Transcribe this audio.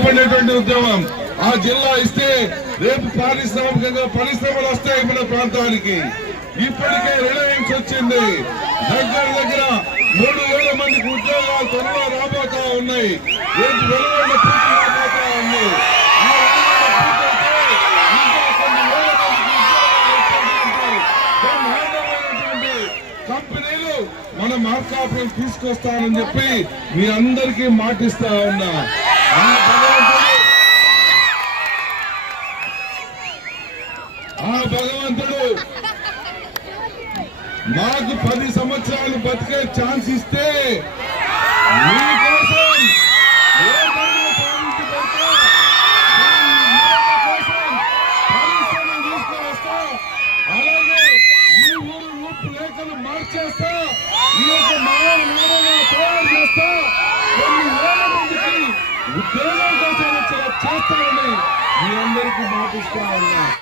నిలబడినటువంటి ఉద్యమం. ఆ జిల్లా ఇస్తే రేపు పారిశ్రామికంగా పరిశ్రమలు వస్తాయి మన ప్రాంతానికి. ఇప్పటికే రిలయన్స్ వచ్చింది. దగ్గర 3,000 మందికి ఉద్యోగాలు త్వరలో రాబోతా ఉన్నాయి. రేపు వెలువడిన పూర్తి రాబోతా ఉంది. కంపెనీలు మన మార్కాపురం తీసుకొస్తానని చెప్పి మీ అందరికీ మాటిస్తా ఉన్నా. ఆ భగవంతుడు నాకు 10 సంవత్సరాలు బతికే ఛాన్స్ ఇస్తే మీకోసం అలాగే ఈ ఊరు రూపురేఖలు మార్చేస్తా. ఈ యొక్క మహానాడుగా తయారు చేస్తా. కొన్ని వేల మందికి ఉద్యోగం కోసం చేస్తానని మీ అందరికీ మాటిస్తా ఉన్నా.